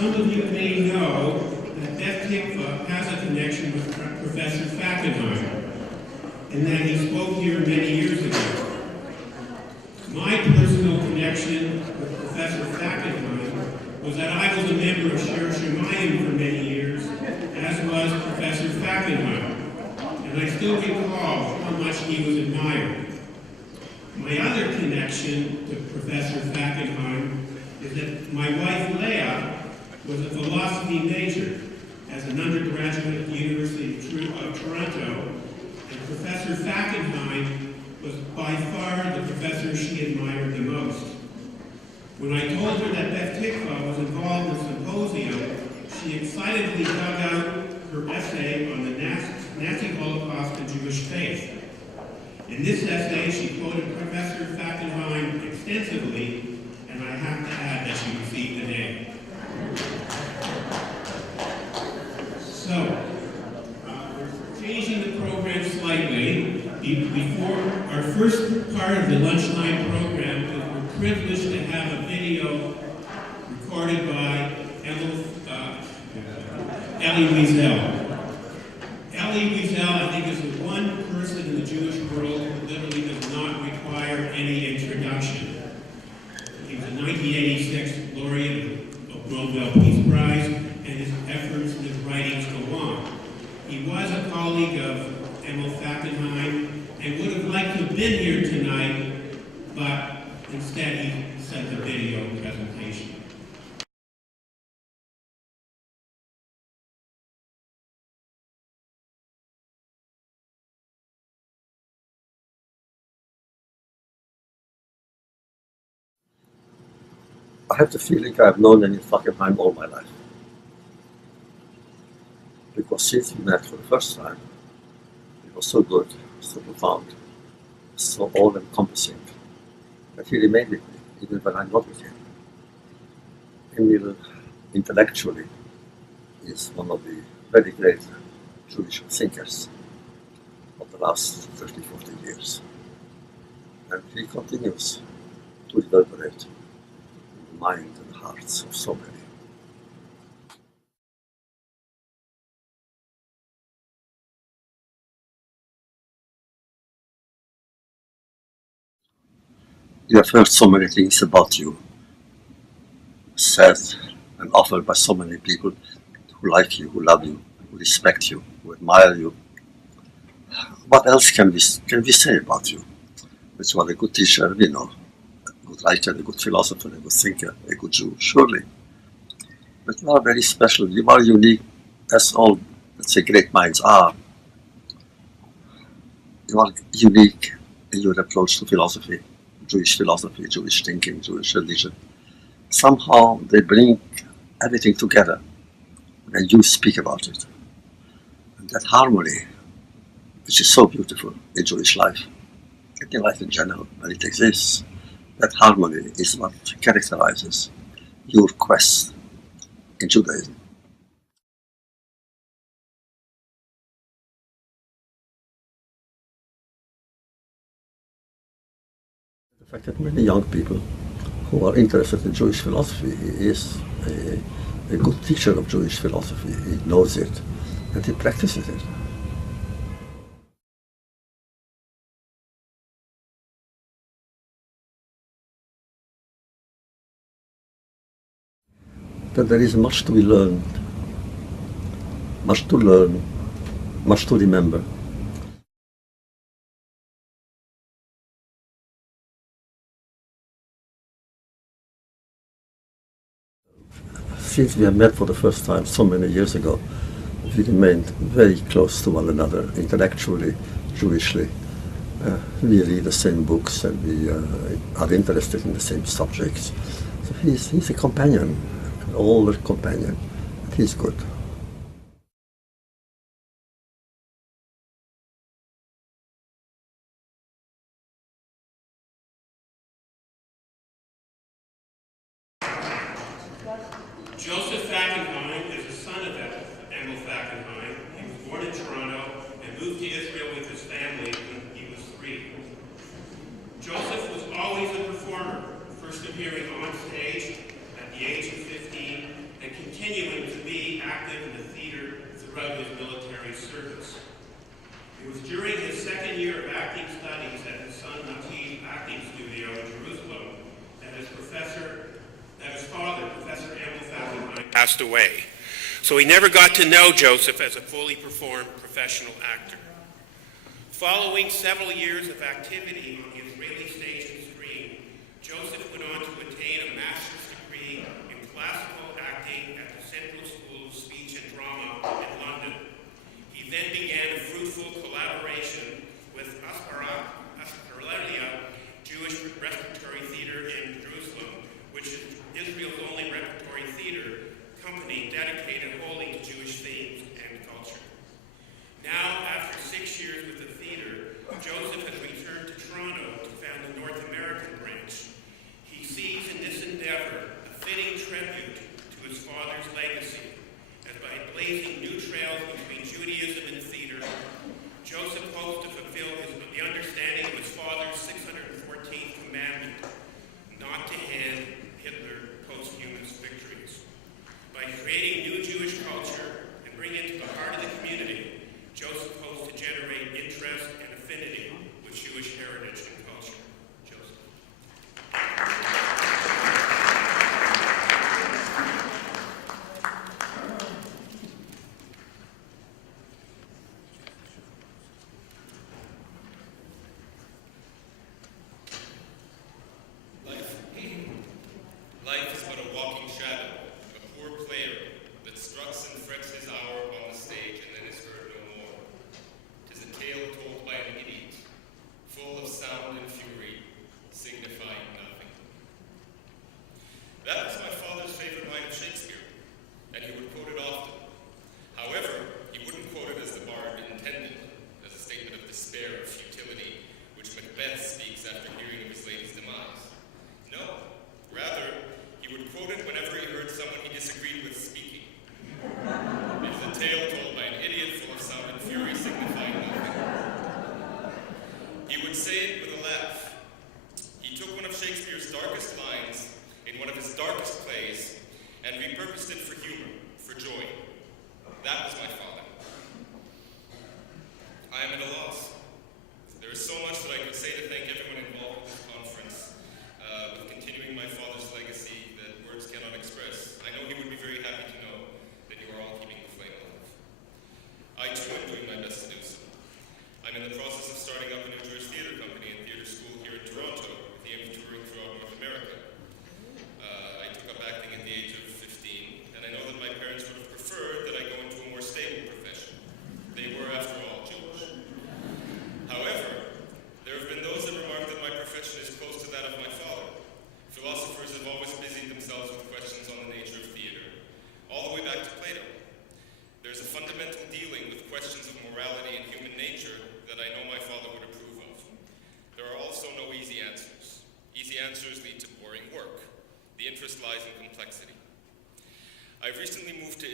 Some of you may know that Beth Tikvah has a connection with Professor Fackenheim, and that he spoke here many years ago. My personal connection with Professor Fackenheim was that I was a member of CIJR for many years, as was Professor Fackenheim, and I still recall how much he was admired. My other connection to Professor Fackenheim is that my wife Leah was a philosophy major as an undergraduate at the University of Toronto, and Professor Fackenheim was by far the professor she admired the most. When I told her that Beth Tikvah was involved in the symposium, she excitedly dug out her essay on the Nazi Holocaust and Jewish faith. In this essay, she quoted Professor Fackenheim extensively, and I have to add that she received an A. So, we're changing the program slightly. Before our first part of the lunchtime program, we're privileged to have a video recorded by Elie Wiesel. Elie Wiesel, I think, is the one person in the Jewish world who literally does not require any introduction. He was a 1986 Laureate of Nobel Peace Prize, and his efforts and his writings go on. He was a colleague of Emil Fackenheim and would have liked to have been here tonight, but instead he sent a video presentation. I have the feeling I've known Emil Fackenheim all my life. Because since we met for the first time, it was so good, so profound, so all-encompassing, that he remained with me, even when I'm not with him. Emil, intellectually, is one of the very great Jewish thinkers of the last 30, 40 years. And he continues to reverberate in the mind and hearts of so many. You have heard so many things about you, said and offered by so many people who like you, who love you, who respect you, who admire you. What else can we say about you? That you are a good teacher, we know, a good writer, a good philosopher, a good thinker, a good Jew, surely. But you are very special, you are unique, as all, let's say, great minds are. You are unique in your approach to philosophy, Jewish thinking, Jewish religion. Somehow they bring everything together and you speak about it. And that harmony, which is so beautiful in Jewish life, in life in general, when it exists, that harmony is what characterizes your quest in Judaism. The fact that many young people who are interested in Jewish philosophy, he is a good teacher of Jewish philosophy. He knows it and he practices it. That there is much to be learned, much to learn, much to remember. Since we have met for the first time so many years ago, we remained very close to one another, intellectually, Jewishly. We read the same books and we are interested in the same subjects. So he's a companion, an older companion, and he's good. Joseph Fackenheim is the son of Emil Fackenheim. He was born in Toronto and moved to Israel with his family when he was 3. Joseph was always a performer, first appearing on stage at the age of 15 and continuing to be active in the theater throughout his military service. It was during his second year of acting studies at the Sun Nativ Acting Studio in Jerusalem that his father, Professor Emil Fackenheim, passed away. So he never got to know Joseph as a fully formed professional actor. Following several years of activity on the Israeli stage and screen, Joseph went on to attain a master's degree in classical acting at the Central School of Speech and Drama in London. He then began a fruitful collaboration with Aspaklaria, Jewish Repertory Theater in Jerusalem, which is Israel's only repertory theater company dedicated wholly to Jewish themes and culture. Now, after 6 years with the theater, Joseph has returned to Toronto to found the North American branch. He sees in this endeavor a fitting tribute to his father's legacy, as by blazing new trails between Judaism and theater, Joseph hopes to fulfill the understanding of his father's 614th commandment, not to hand Hitler posthumous victories. By creating new Jewish culture and bringing it to the heart of the community, Joseph hopes to generate interest and affinity with Jewish heritage and culture. Joseph. Life is but a walking shadow, a poor player that struts and frets his hour on the stage and then is heard no more. 'Tis a tale told by an idiot, full of sound and fury, signifying nothing. That was my father's favorite line of Shakespeare, and he would quote it often. However, he wouldn't quote it as the bard intended, as a statement of despair, of futility, which Macbeth speaks after hearing of his lady's demise. No, rather, he would quote it whenever he heard someone he disagreed with speaking. It is a tale told by an idiot full of sound and fury, signifying nothing. He would say it with a laugh. He took one of Shakespeare's darkest lines in one of his darkest plays and repurposed it for humor, for joy. That was my father. I am at a loss. There is so much that I could say to thank everyone involved in this conference, with continuing my father's legacy that words cannot express. I know he would be very happy to know that you are all keeping the flame alive. I too am doing my best to do so. I'm in the process of starting up a new Jewish theater company and theater school here in Toronto with the aim of touring throughout North America. I took up acting at the age of 15, and I know that my parents would have preferred that I go into a more stable profession. They were, after all, Jewish. However, there have been those that remark that my profession is close to that of my father. Philosophers have always busied themselves with questions on the nature of theater, all the way back to Plato. There's a fundamental dealing with questions of morality and human nature that I know my father would approve of. There are also no easy answers. Easy answers lead to boring work. The interest lies in complexity. I've recently moved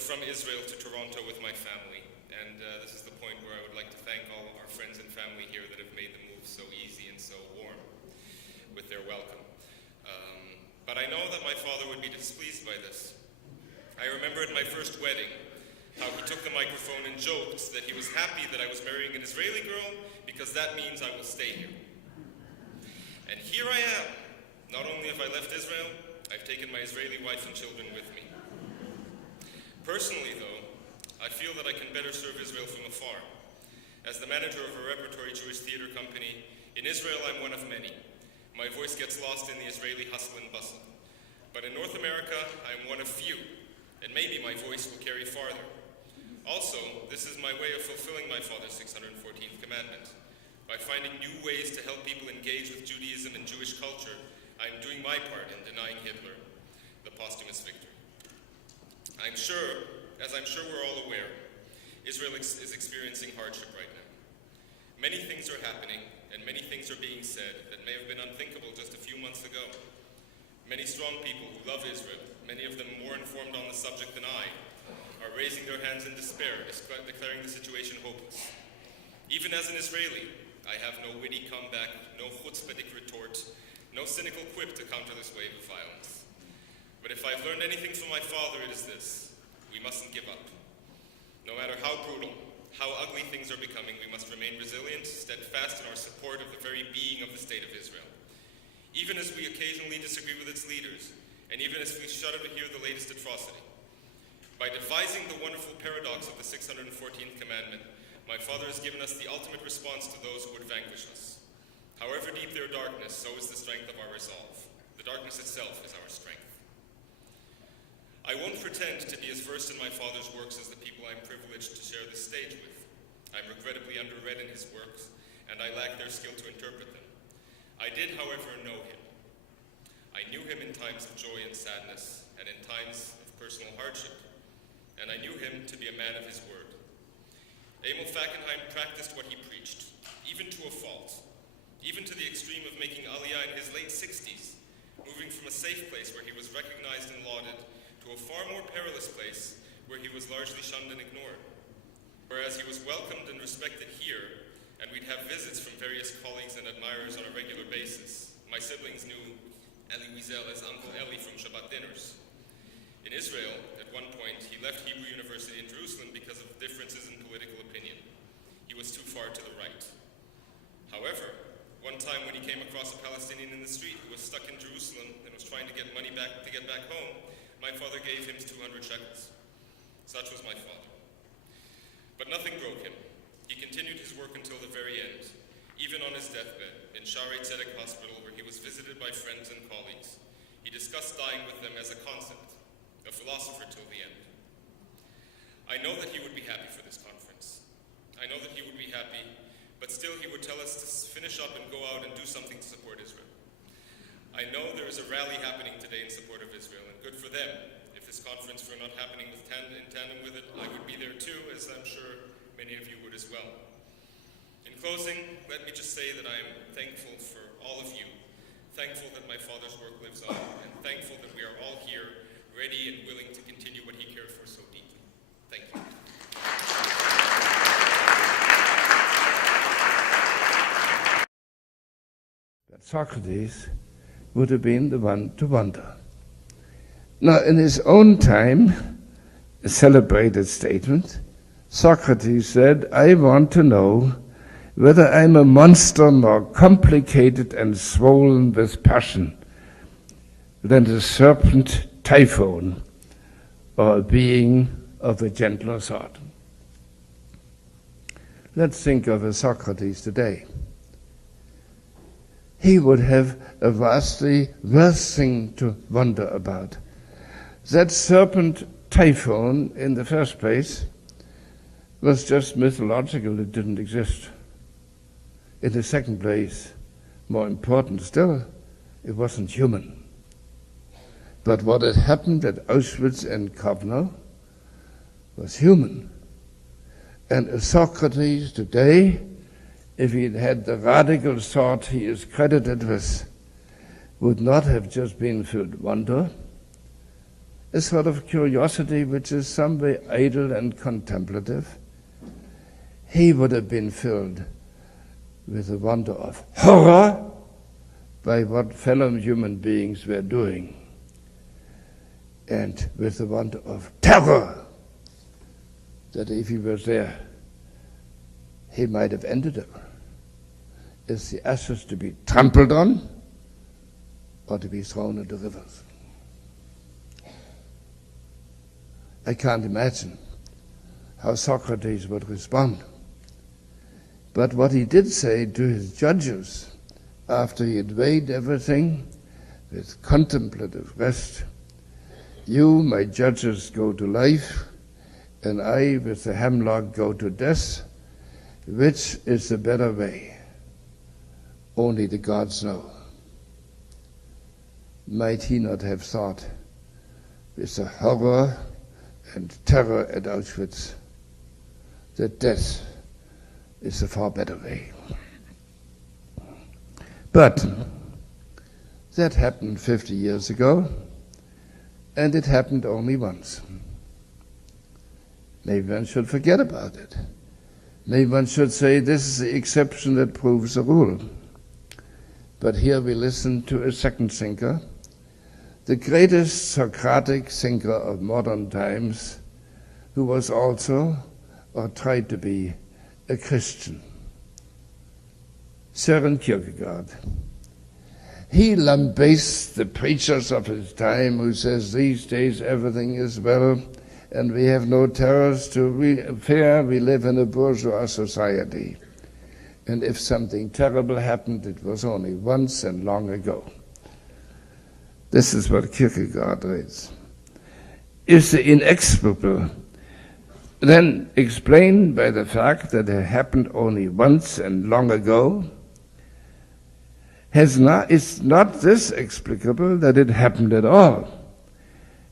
from Israel to Toronto with my family, and this is the point where I would like to thank all our friends and family here that have made the move so easy and so warm with their welcome. But I know that my father would be displeased by this. I remember at my first wedding how he took the microphone and joked that he was happy that I was marrying an Israeli girl because that means I will stay here. And here I am. Not only have I left Israel, I've taken my Israeli wife and children with me. Personally, though, I feel that I can better serve Israel from afar. As the manager of a repertory Jewish theater company, in Israel I'm one of many. My voice gets lost in the Israeli hustle and bustle. But in North America, I'm one of few, and maybe my voice will carry farther. Also, this is my way of fulfilling my father's 614th commandment. By finding new ways to help people engage with Judaism and Jewish culture, I'm doing my part in denying Hitler the posthumous victory. As I'm sure we're all aware, Israel is experiencing hardship right now. Many things are happening, and many things are being said that may have been unthinkable just a few months ago. Many strong people who love Israel, many of them more informed on the subject than I, are raising their hands in despair, declaring the situation hopeless. Even as an Israeli, I have no witty comeback, no chutzpahdik retort, no cynical quip to counter this wave of violence. But if I've learned anything from my father, it is this: we mustn't give up. No matter how brutal, how ugly things are becoming, we must remain resilient, steadfast in our support of the very being of the State of Israel. Even as we occasionally disagree with its leaders, and even as we shudder to hear the latest atrocity. By devising the wonderful paradox of the 614th commandment, my father has given us the ultimate response to those who would vanquish us. However deep their darkness, so is the strength of our resolve. The darkness itself is our strength. I won't pretend to be as versed in my father's works as the people I'm privileged to share this stage with. I'm regrettably underread in his works, and I lack their skill to interpret them. I did, however, know him. I knew him in times of joy and sadness, and in times of personal hardship, and I knew him to be a man of his word. Emil Fackenheim practiced what he preached, even to a fault, even to the extreme of making Aliyah in his late 60s, moving from a safe place where he was recognized and lauded to a far more perilous place where he was largely shunned and ignored. Whereas he was welcomed and respected here, and we'd have visits from various colleagues and admirers on a regular basis. My siblings knew Elie Wiesel as Uncle Elie from Shabbat dinners. In Israel, at one point, he left Hebrew University in Jerusalem because of differences in political opinion. He was too far to the right. However, one time when he came across a Palestinian in the street who was stuck in Jerusalem and was trying to get money back to get back home, my father gave him 200 shekels. Such was my father. But nothing broke him. He continued his work until the very end, even on his deathbed in Shaarei Tzedek Hospital, where he was visited by friends and colleagues. He discussed dying with them as a concept, a philosopher till the end. I know that he would be happy for this conference. I know that he would be happy, but still he would tell us to finish up and go out and do something to support Israel. I know there is a rally happening today in support of Israel, and good for them. If this conference were not happening in tandem with it, I would be there too, as I'm sure many of you would as well. In closing, let me just say that I am thankful for all of you, thankful that my father's work lives on, and thankful that we are all here, ready and willing to continue what he cared for so deeply. Thank you. That Socrates would have been the one to wonder. Now, in his own time, a celebrated statement, Socrates said, "I want to know whether I'm a monster more complicated and swollen with passion than the serpent Typhon, or a being of a gentler sort." Let's think of a Socrates today. He would have a vastly worse thing to wonder about. That serpent Typhon, in the first place, was just mythological. It didn't exist. In the second place, more important still, it wasn't human. But what had happened at Auschwitz and Kobno was human. And a Socrates today, if he had the radical thought he is credited with, would not have just been filled with wonder, a sort of curiosity which is some way idle and contemplative. He would have been filled with the wonder of horror by what fellow human beings were doing, and with the wonder of terror that if he was there, he might have ended up as the ashes to be trampled on or to be thrown into rivers. I can't imagine how Socrates would respond. But what he did say to his judges after he had weighed everything with contemplative rest, "You, my judges, go to life, and I, with the hemlock, go to death. Which is the better way? Only the gods know." Might he not have thought, with the horror and terror at Auschwitz, that death is a far better way? But that happened 50 years ago, and it happened only once. Maybe one should forget about it. Maybe one should say this is the exception that proves the rule. But here we listen to a second thinker, the greatest Socratic thinker of modern times, who was also, or tried to be, a Christian. Søren Kierkegaard. He lambastes the preachers of his time who says these days everything is well and we have no terrors to fear, we live in a bourgeois society. And if something terrible happened, it was only once and long ago. This is what Kierkegaard reads. Is the inexplicable then explained by the fact that it happened only once and long ago? Is not this explicable that it happened at all?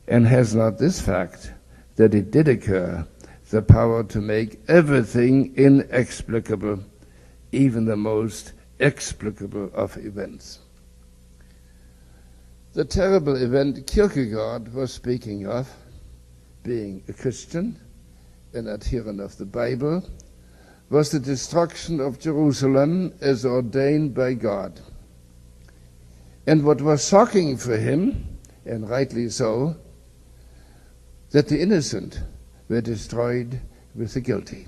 And has not this fact that it did occur the power to make everything inexplicable, even the most explicable of events? The terrible event Kierkegaard was speaking of, being a Christian, an adherent of the Bible, was the destruction of Jerusalem as ordained by God. And what was shocking for him, and rightly so, that the innocent were destroyed with the guilty.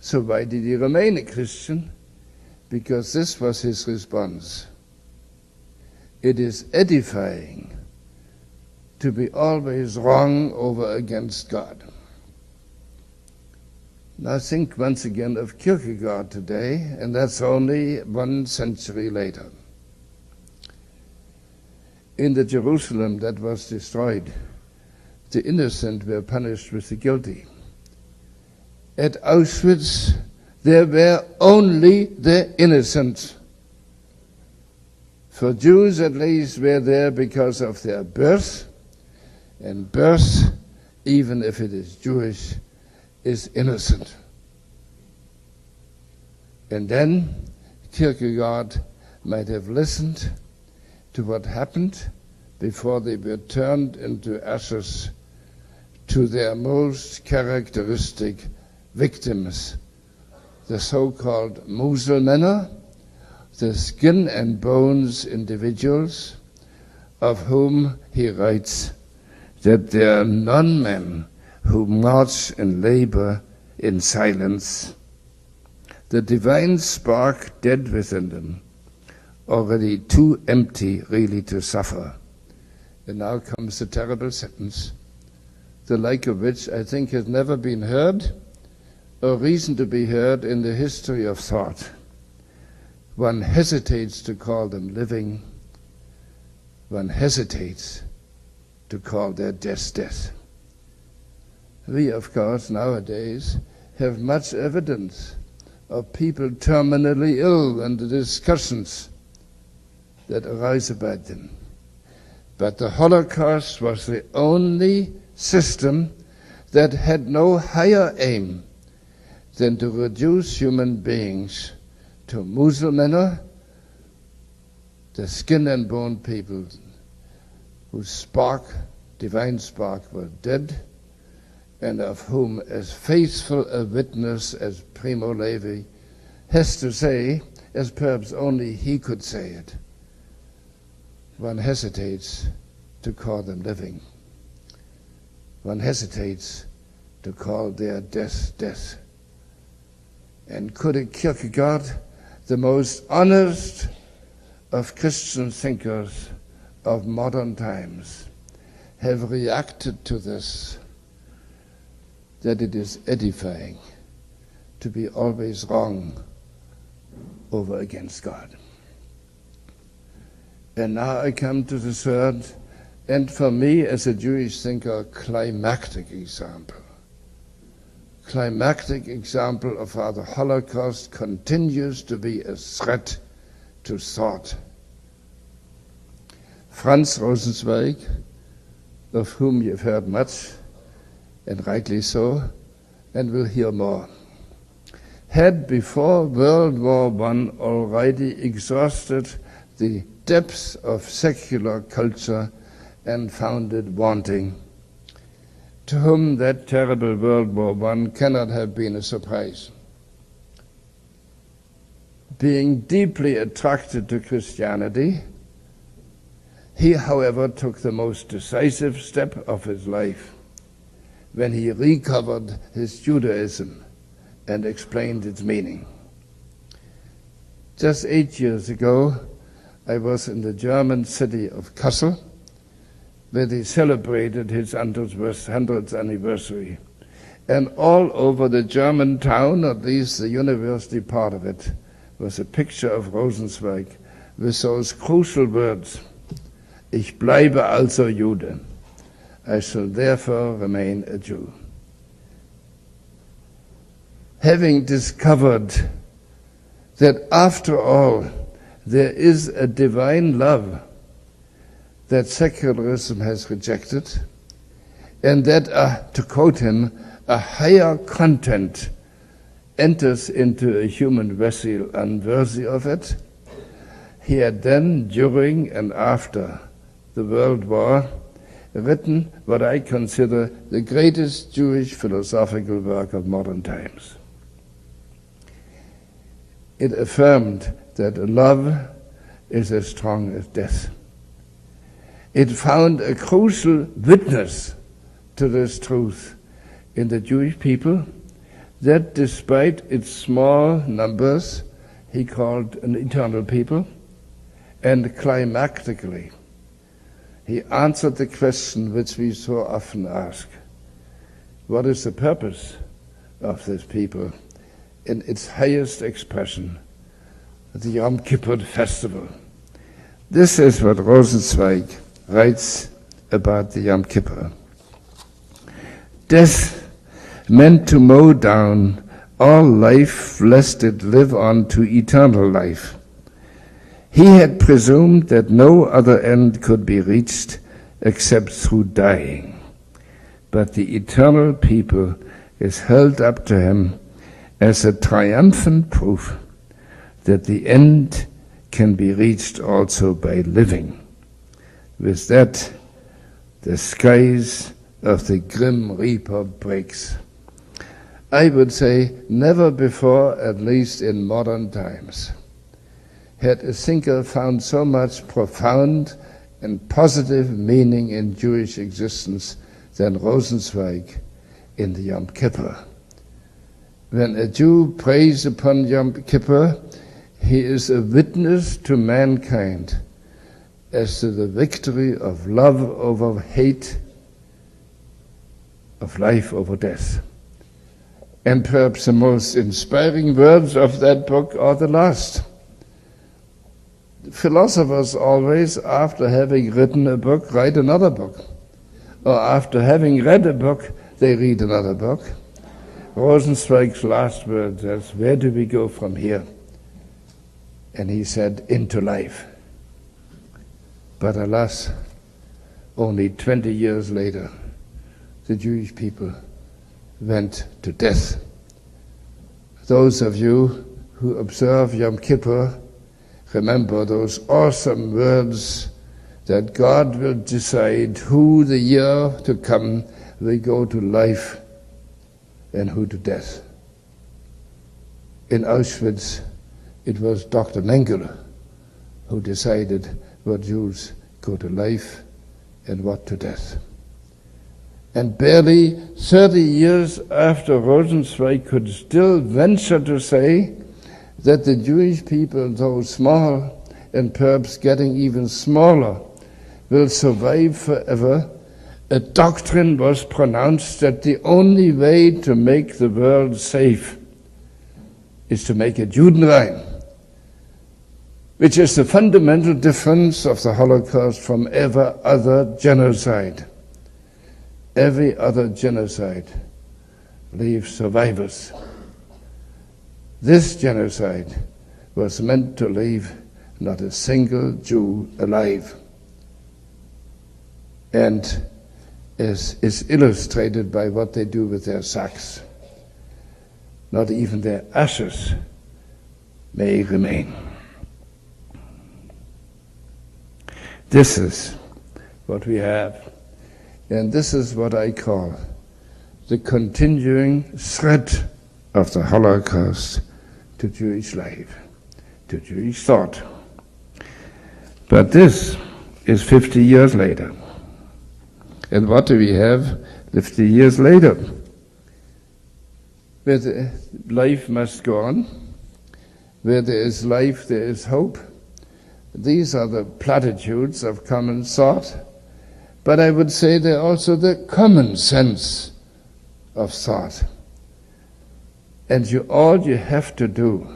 So why did he remain a Christian? Because this was his response. It is edifying to be always wrong over against God. Now think once again of Kierkegaard today, and that's only 1 century later. In the Jerusalem that was destroyed, the innocent were punished with the guilty. At Auschwitz, there were only the innocent. For Jews at least were there because of their birth, and birth, even if it is Jewish, is innocent. And then Kierkegaard might have listened to what happened before they were turned into ashes to their most characteristic victims, the so-called Muselmänner, the skin and bones individuals, of whom he writes that they are non-men who march in labor in silence, the divine spark dead within them, already too empty really to suffer. And now comes the terrible sentence, the like of which I think has never been heard or reason to be heard in the history of thought. One hesitates to call them living. One hesitates to call their death death. We, of course, nowadays have much evidence of people terminally ill and the discussions that arise about them. But the Holocaust was the only system that had no higher aim than to reduce human beings to Muselmänner, the skin and bone people whose spark, divine spark, was dead, and of whom as faithful a witness as Primo Levi has to say, as perhaps only he could say it, one hesitates to call them living. One hesitates to call their death death. And could a Kierkegaard, the most honest of Christian thinkers of modern times, have reacted to this, that it is edifying to be always wrong over against God? And now I come to the third, and for me as a Jewish thinker, climactic example. Climactic example of how the Holocaust continues to be a threat to thought. Franz Rosenzweig, of whom you've heard much, and rightly so, and will hear more, had before World War I already exhausted the depths of secular culture and found it wanting, to whom that terrible World War I cannot have been a surprise. Being deeply attracted to Christianity, He, however, took the most decisive step of his life when he recovered his Judaism and explained its meaning. Just 8 years ago, I was in the German city of Kassel, where they celebrated his 100th anniversary. And all over the German town, at least the university part of it, was a picture of Rosenzweig with those crucial words, Ich bleibe also Jude. I shall therefore remain a Jew. Having discovered that after all there is a divine love that secularism has rejected, and that, to quote him, a higher content enters into a human vessel unworthy of it, he had then, during and after the World War, written what I consider the greatest Jewish philosophical work of modern times. It affirmed that love is as strong as death. It found a crucial witness to this truth in the Jewish people that despite its small numbers, he called an eternal people, and climactically, he answered the question which we so often ask, what is the purpose of this people in its highest expression, the Yom Kippur festival? This is what Rosenzweig writes about the Yom Kippur. Death meant to mow down all life lest it live on to eternal life. He had presumed that no other end could be reached except through dying. But the eternal people is held up to him as a triumphant proof that the end can be reached also by living. With that, the skies of the grim reaper breaks. I would say never before, at least in modern times, had a thinker found so much profound and positive meaning in Jewish existence than Rosenzweig in the Yom Kippur. When a Jew prays upon Yom Kippur, he is a witness to mankind as to the victory of love over hate, of life over death. And perhaps the most inspiring words of that book are the last. Philosophers always, after having written a book, write another book. Or after having read a book, they read another book. Rosenzweig's last words is, where do we go from here? And he said, into life. But alas, only 20 years later, the Jewish people went to death. Those of you who observe Yom Kippur remember those awesome words that God will decide who the year to come will go to life and who to death. In Auschwitz, it was Dr. Mengele who decided what Jews go to life and what to death. And barely 30 years after Rosenzweig could still venture to say that the Jewish people, though small and perhaps getting even smaller, will survive forever, a doctrine was pronounced that the only way to make the world safe is to make it Judenrein, which is the fundamental difference of the Holocaust from every other genocide. Every other genocide leaves survivors. This genocide was meant to leave not a single Jew alive. And is illustrated by what they do with their sacks. Not even their ashes may remain. This is what we have. And this is what I call the continuing thread of the Holocaust to Jewish life, to Jewish thought. But this is 50 years later. And what do we have 50 years later? Where the life must go on, where there is life, there is hope. These are the platitudes of common thought, but I would say they're also the common sense of thought. And all you have to do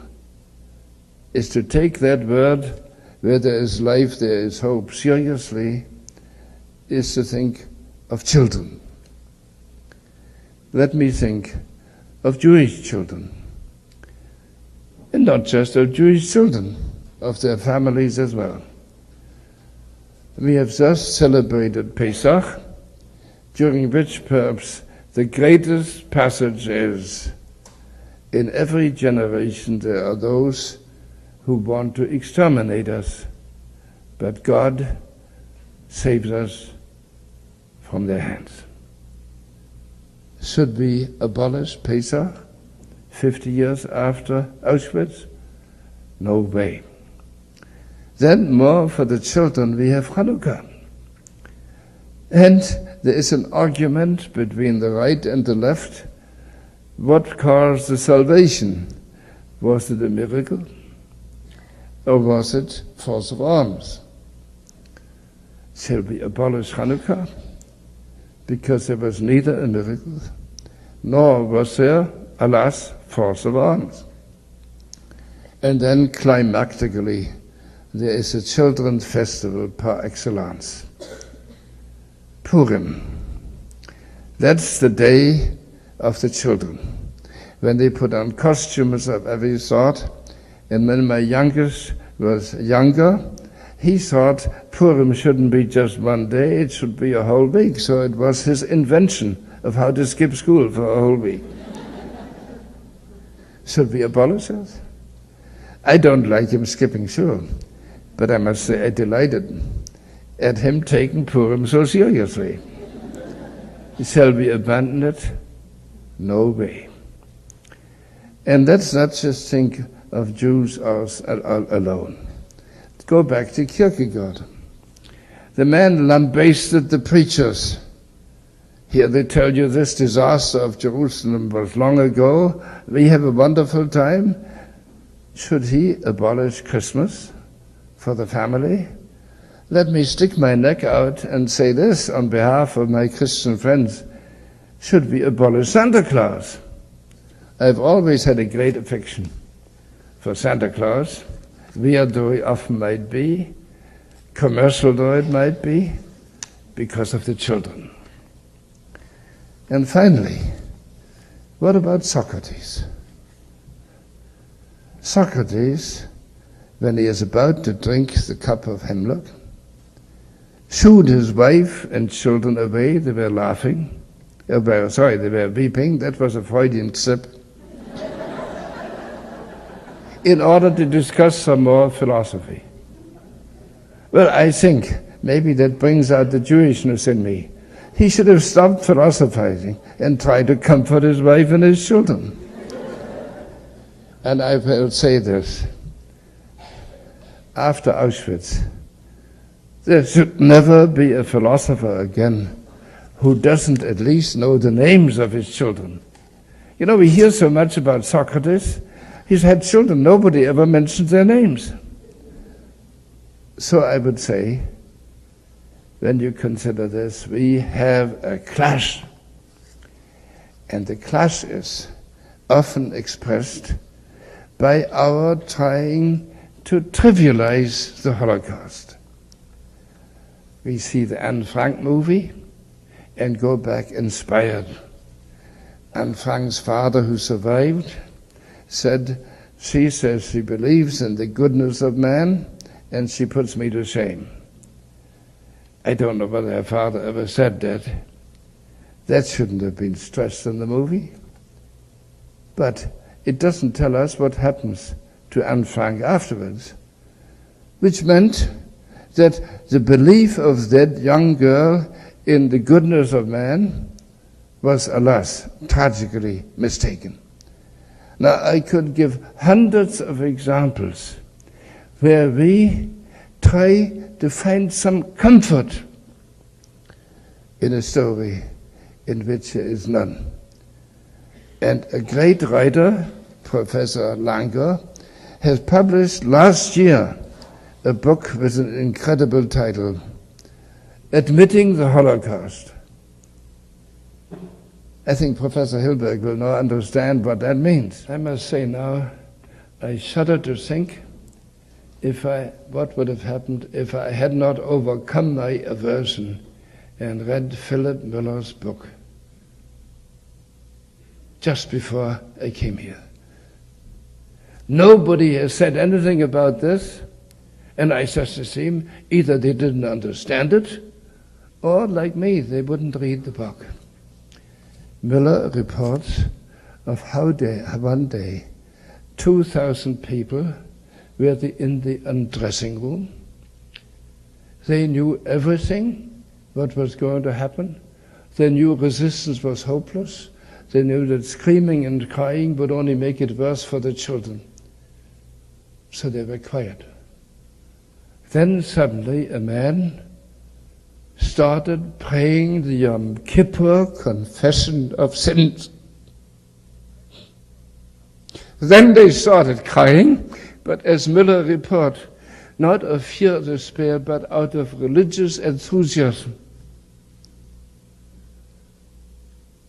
is to take that word, where there is life, there is hope, seriously, is to think of children. Let me think of Jewish children. And not just of Jewish children, of their families as well. We have just celebrated Pesach, during which perhaps the greatest passage is, in every generation there are those who want to exterminate us, but God saves us from their hands. Should we abolish Pesach 50 years after Auschwitz? No way. Then more for the children we have Hanukkah. And there is an argument between the right and the left. What caused the salvation? Was it a miracle? Or was it force of arms? Shall we abolish Hanukkah? Because there was neither a miracle, nor was there, alas, force of arms. And then climactically, there is a children's festival par excellence, Purim. That's the day of the children, when they put on costumes of every sort. And when my youngest was younger, he thought Purim shouldn't be just one day, it should be a whole week. So it was his invention of how to skip school for a whole week. Should we abolish it? I don't like him skipping school, but I must say I delighted at him taking Purim so seriously. Shall we abandon it? No way. And let's not just think of Jews alone. Go back to Kierkegaard. The man lambasted the preachers. Here they tell you this disaster of Jerusalem was long ago. We have a wonderful time. Should he abolish Christmas for the family? Let me stick my neck out and say this on behalf of my Christian friends. Should we abolish Santa Claus? I've always had a great affection for Santa Claus. Weird though he often might be, commercial though it might be, because of the children. And finally, what about Socrates? Socrates, when he is about to drink the cup of hemlock, shooed his wife and children away. They were laughing. They were weeping. That was a Freudian slip. In order to discuss some more philosophy. Well, I think maybe that brings out the Jewishness in me. He should have stopped philosophizing and tried to comfort his wife and his children. And I will say this. After Auschwitz, there should never be a philosopher again who doesn't at least know the names of his children. You know, we hear so much about Socrates. He's had children. Nobody ever mentions their names. So I would say, when you consider this, we have a clash. And the clash is often expressed by our trying to trivialize the Holocaust. We see the Anne Frank movie and go back inspired. Anne Frank's father, who survived, she says she believes in the goodness of man, and she puts me to shame. I don't know whether her father ever said that. That shouldn't have been stressed in the movie. But it doesn't tell us what happens to Anne Frank afterwards, which meant that the belief of that young girl in the goodness of man was, alas, tragically mistaken. Now, I could give hundreds of examples where we try to find some comfort in a story in which there is none. And a great writer, Professor Langer, has published last year a book with an incredible title, Admitting the Holocaust. I think Professor Hilberg will now understand what that means. I must say now, I shudder to think what would have happened if I had not overcome my aversion and read Philip Miller's book just before I came here. Nobody has said anything about this, and I just assume either they didn't understand it, or like me, they wouldn't read the book. Miller reports of how one day 2,000 people were in the undressing room. They knew everything, what was going to happen. They knew resistance was hopeless. They knew that screaming and crying would only make it worse for the children. So they were quiet. Then suddenly a man started praying the Yom Kippur confession of sins. Then they started crying, but as Miller reports, not of fear or despair, but out of religious enthusiasm.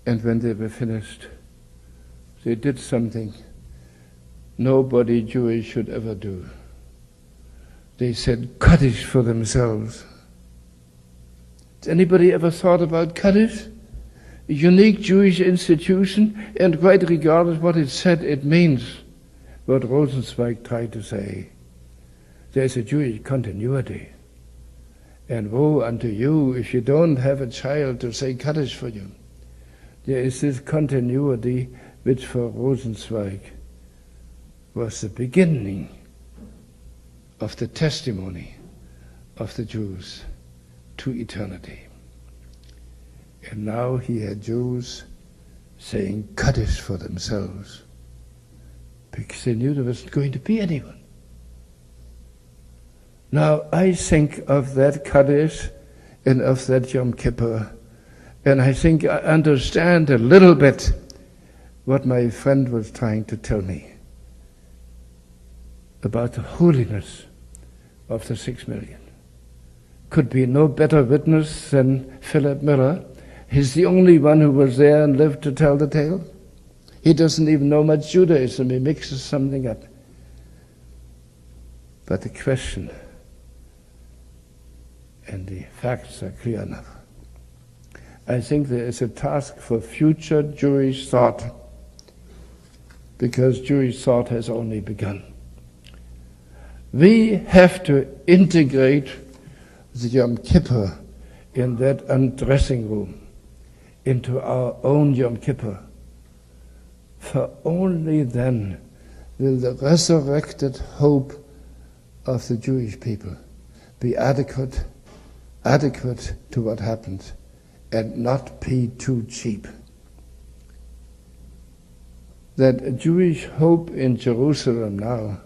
And when they were finished, they did something nobody Jewish should ever do. They said Kaddish for themselves. Has anybody ever thought about Kaddish? A unique Jewish institution, and quite regardless what it said, it means what Rosenzweig tried to say. There's a Jewish continuity. And woe unto you if you don't have a child to say Kaddish for you. There is this continuity which for Rosenzweig was the beginning of the testimony of the Jews to eternity. And now he had Jews saying Kaddish for themselves because they knew there wasn't going to be anyone. Now I think of that Kaddish and of that Yom Kippur, and I think I understand a little bit what my friend was trying to tell me about the holiness of the 6 million. Could be no better witness than Philip Miller. He's the only one who was there and lived to tell the tale. He doesn't even know much Judaism. He mixes something up. But the question and the facts are clear enough. I think there is a task for future Jewish thought, because Jewish thought has only begun. We have to integrate the Yom Kippur in that undressing room into our own Yom Kippur. For only then will the resurrected hope of the Jewish people be adequate to what happened and not be too cheap. That Jewish hope in Jerusalem now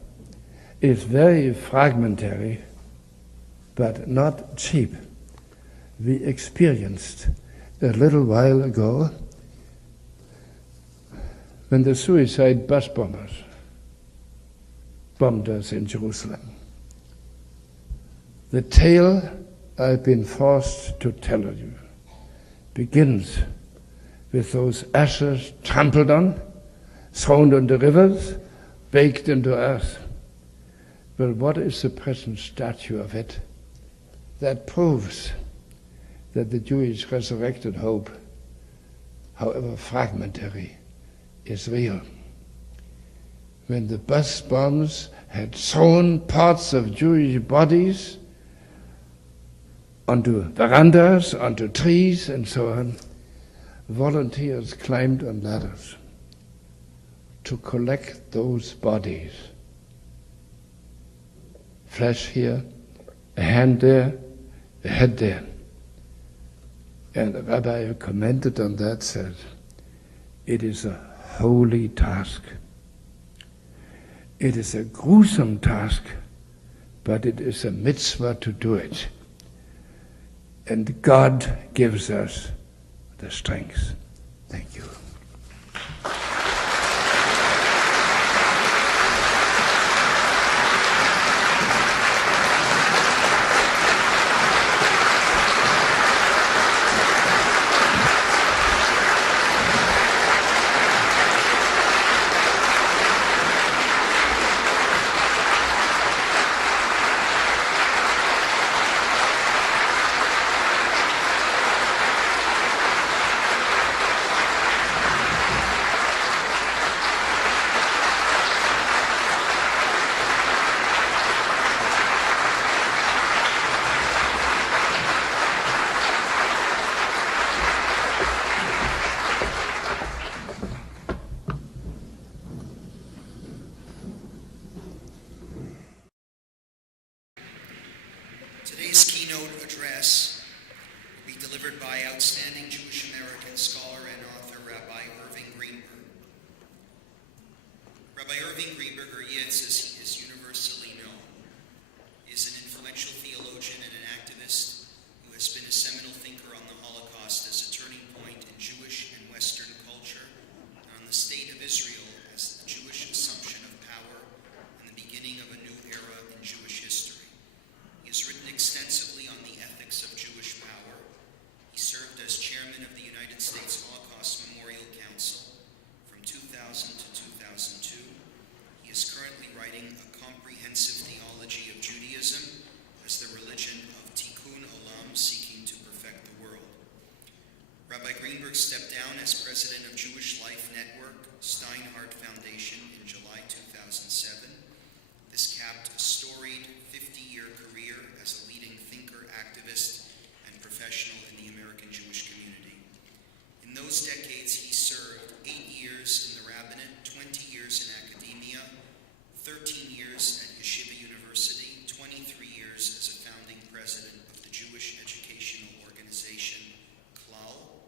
is very fragmentary, but not cheap. We experienced a little while ago when the suicide bus bombers bombed us in Jerusalem. The tale I've been forced to tell you begins with those ashes trampled on, thrown into rivers, baked into earth. Well, what is the present statue of it that proves that the Jewish resurrected hope, however fragmentary, is real? When the bus bombs had thrown parts of Jewish bodies onto verandas, onto trees, and so on, volunteers climbed on ladders to collect those bodies. Flesh here, a hand there, a head there. And the rabbi who commented on that said, it is a holy task. It is a gruesome task, but it is a mitzvah to do it. And God gives us the strength. Thank you. Today's keynote address will be delivered by outstanding Jewish American scholar and author Rabbi Irving Greenberg. Rabbi Irving Greenberg, or Yitz as he is universally known, is an influential theologian and an activist who has been a seminal thinker on the Holocaust as a turning point in Jewish and Western culture, and on the state of Israel as the Jewish assumption of power and the beginning of a new era in Jewish history. He has written extensively on the ethics of Jewish power. He served as chairman of the United States Holocaust Memorial Council from 2000 to 2002. He is currently writing a comprehensive theology of Judaism as the religion of Tikkun Olam, seeking to perfect the world. Rabbi Greenberg stepped down as president of Jewish Life Network, Steinhardt Foundation in July 2007. This capped a storied 50-year career as a leading thinker, activist, and professional in the American Jewish community. In those decades, he served 8 years in the rabbinate, 20 years in academia, 13 years at Yeshiva University, 23 years as a founding president of the Jewish educational organization CLAL,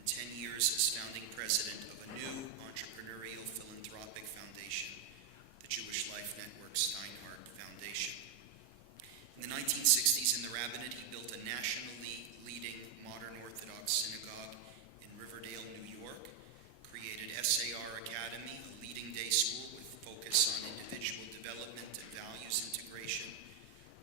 and 10 years as founding president of a new entrepreneurial philanthropic foundation, the Jewish Life Network Steinhardt Foundation. In the 1960s, in the rabbinate, he built a nationally leading modern Orthodox synagogue in Riverdale, New York, created SAR Academy, a leading day school with focus on individual development and values integration,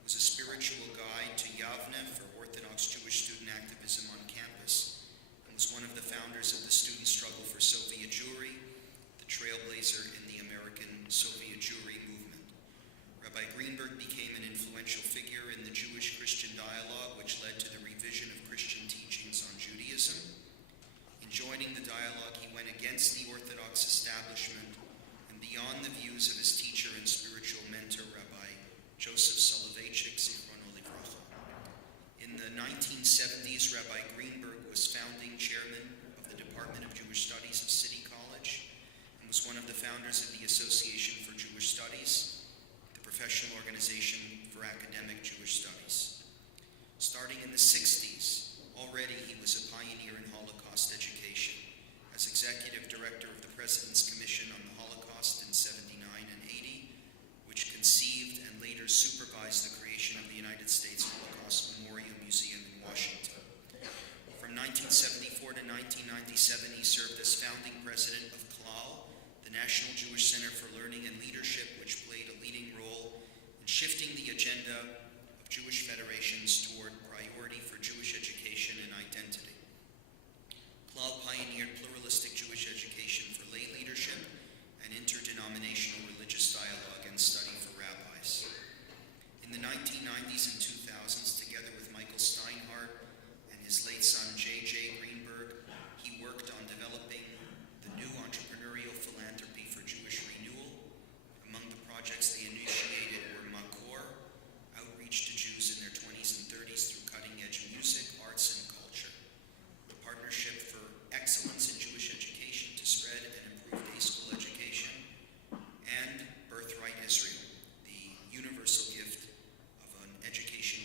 was a spiritual guide to Yavne for Orthodox Jewish student activism on campus, and was one of the founders of the student struggle for Soviet Jewry, the trailblazer in the American Soviet Jewry movement. Rabbi Greenberg became an influential figure in the Jewish-Christian dialogue, which led to the revision of Christian teachings on Judaism. In joining the dialogue, he went against the Orthodox establishment and beyond the views of his teacher and spiritual mentor, Rabbi Joseph Soloveitchik, Zitron. In the 1970s, Rabbi Greenberg was founding chairman of the Department of Jewish Studies of City College and was one of the founders of the Association for Jewish Studies, the professional organization for academic Jewish studies. Starting in the 60s, already he was a pioneer in Holocaust education. As executive director of the President's Commission on the Holocaust in 79 and 80, which conceived and later supervised the creation of the United States Holocaust Memorial Museum in Washington. From 1974 to 1997, he served as founding president of CLAL, the National Jewish Center for Learning and Leadership, which played a leading role in shifting the agenda of Jewish federations toward priority for Jewish education and identity. CLAL pioneered pluralistic Jewish education for lay leadership and interdenominational religious dialogue and study for rabbis. In the 1990s and 2000s, together with Michael Steinhardt and his late son J.J. Greenberg, he worked on developing the new entrepreneurial philanthropy for Jewish renewal. Among the projects they initiated were Makor, outreach to Jews in their 20s and 30s through cutting-edge music, arts, and culture. The Partnership for Excellence in Jewish Education to spread and improve day school education, and Birthright Israel, the universal gift of an education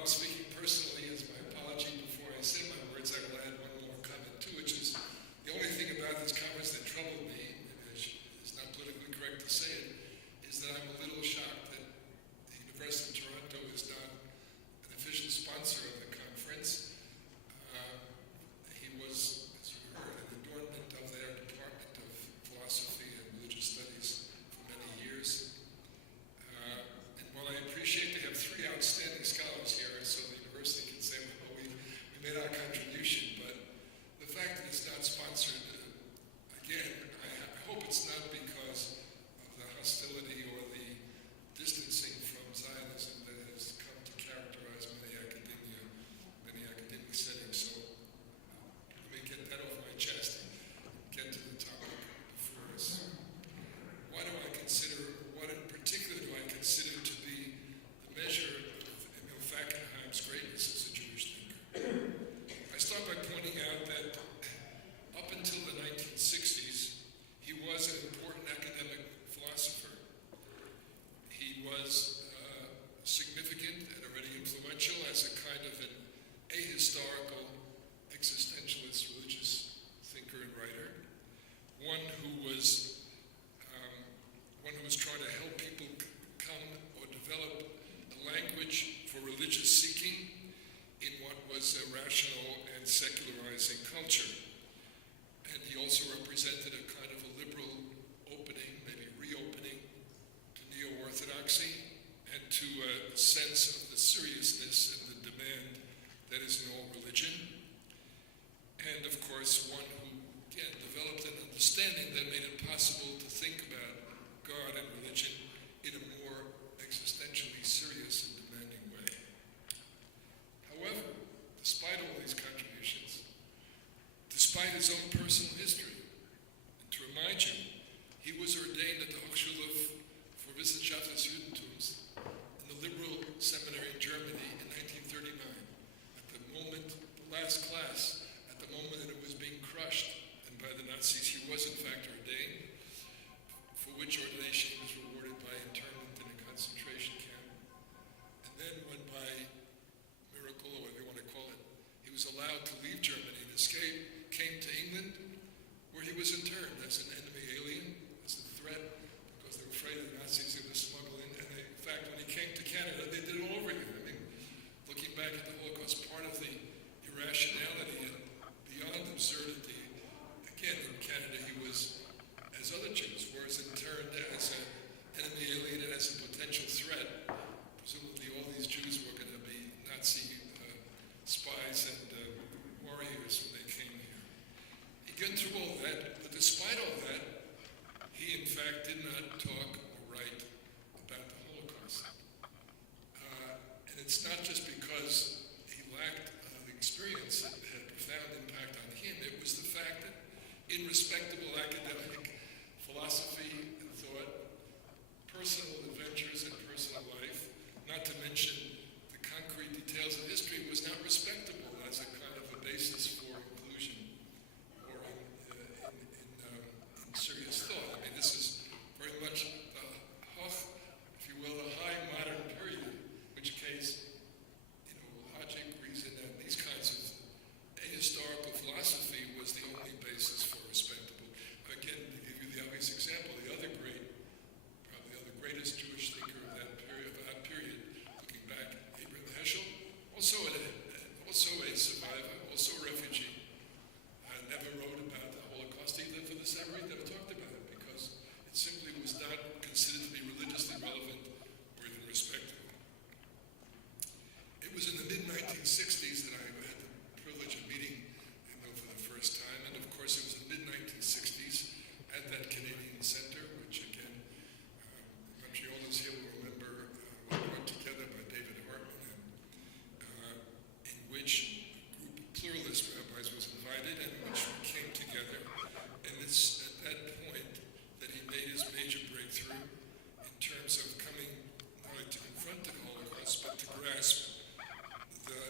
I'm speaking personally, as my apology before I say my words, I will add one more comment too, which is the only thing about this conference that troubled me, it's not politically correct to say it, is that I'm a little shocked that the University of Toronto is not an official sponsor of the conference. He was, as you heard, an adornment of their Department of Philosophy and Religious Studies for many years. And while I appreciate to have three outstanding scholars here, so the university can say, well, we made our contribution, but the fact that it's not sponsored, again, I hope it's not because of the hostility or the distancing from Zionism that has come to characterize many academic settings. So let me get that off my chest and get to the topic before us. What in particular do I consider to be the measure of Emil Fackenheim's greatness as a Jewish thinker? I start by pointing out that up until the 1960s, he was an important academic philosopher. He was significant and already influential as a kind of an ahistorical, existentialist, religious thinker and writer. One who was trying to help people come or develop a language for religious seeking in what was a rational and secularizing culture. And he also represented a kind of a liberal opening, maybe reopening, to neo-orthodoxy and to a sense of the seriousness and the demand that is in all religion. And of course, one who, again, developed an understanding that made it possible to think about God and religion in a more existentially serious and demanding way. However, despite all these contributions, despite his own personal history, and to remind you, he was ordained at the Hochschule for Wissenschaft des Judentums in the liberal seminary in Germany in 1939. At the moment, the last class, at the moment that it was being crushed, and by the Nazis, he was in fact ordained, for which ordination he was rewarded by internment in a concentration camp. And then when by miracle, or whatever you want to call it, he was allowed to leave Germany and escape, came to England, where he was interned as an enemy alien, as a threat, because they were afraid of the Nazis they were smuggling. And in fact, when he came to Canada, they did it all over again. I mean, looking back at the Holocaust, part of the irrationality and beyond absurdity, again, in Canada, he was, as other Jews, was interned as an enemy alien and as a potential threat. Presumably all these Jews were going to be Nazi spies and warriors when they came here. He got through all that, but despite all that, he in fact did not talk or write about the Holocaust. And it's not just because he lacked the experience that had a profound impact on him. It was the fact that in respectable academic philosophy and thought, personal adventures and personal life, not to mention the concrete details of history, was not respectable as a kind of a basis for inclusion or in serious thought. I mean, this is very much the if you will, the high modern period, in which case, logic, reason, and these kinds of ahistorical philosophy was the only basis for respectable. Again, to give you the obvious example, the other greatest Jewish thinker of that period, looking back, Abraham Heschel, also a survivor, also a refugee, never wrote about the Holocaust, either for the same reason, never talked about it, because it simply was not considered to be religiously relevant or even respectable. It was in the mid-1960s that I had the privilege of meeting him for the first time, and of course it was the mid-1960s at that Canadian Center, which again, Montrealers here will remember was brought together by David Hartman, in which a group of pluralist rabbis was invited and in which we came together. And it's at that point that he made his major breakthrough in terms of coming not only to confront the Holocaust, but to grasp the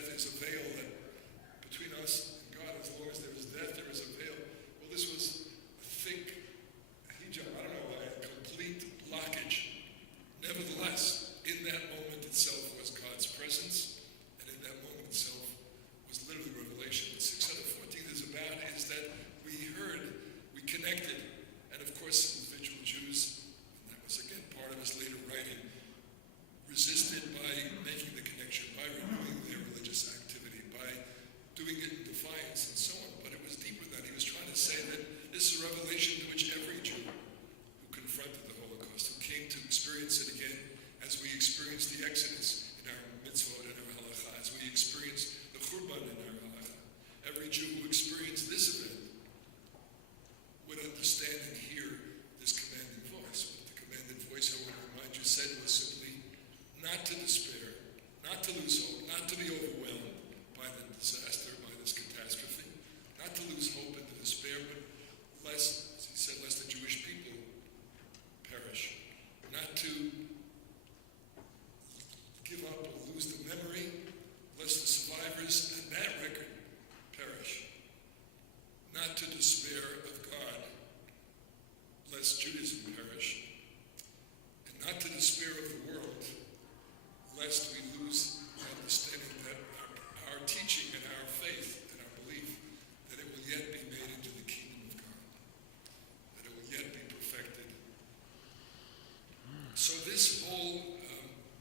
death is a veil that between us and God, as long as there is death, there is a veil. Well, this was a thick hijab, I don't know, a complete blockage. Nevertheless, in that moment itself was God's presence, and in that moment itself was literally revelation. What 614 is about is that we heard, we connected, and of course individual Jews, and that was again part of his later writing, resisted by making the connection, by renewing their religious activity, by doing it in defiance and so on. But it was deeper than that. He was trying to say that this is a revelation to which every Jew who confronted the Holocaust, who came to experience it again, as we experienced the Exodus in our mitzvot and our halacha, as we experienced the Churban in our halacha, every Jew who experienced this event would understand and hear this commanding voice. But the commanding voice, I want to remind you, said was simply not to despair, not to lose hope, not to be overwhelmed by the disaster, by this catastrophe, not to lose hope and to despair, but lest, as he said, lest the Jewish people perish, not to give up or lose the memory, lest the survivors and that record perish, not to despair of God, lest Judaism perish, and not to despair of the world, lest we lose the understanding that our teaching and our faith and our belief that it will yet be made into the kingdom of God, that it will yet be perfected. So this whole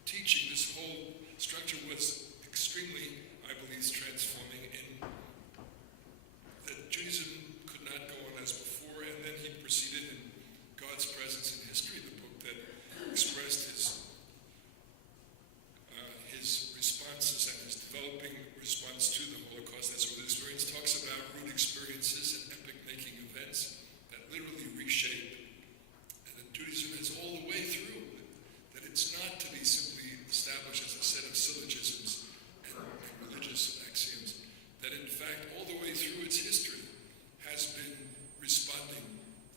teaching, this whole structure was extremely, I believe, transforming in that Judaism could not go on as before, and then he proceeded in God's presence in history, the book that expressed his responses and his developing response to the Holocaust. That's what the experience talks about, root experiences and epic-making events that literally reshape. And that Judaism has all the way through, that it's not to be simply established as a set of syllogisms and religious axioms, that in fact all the way through its history has been responding,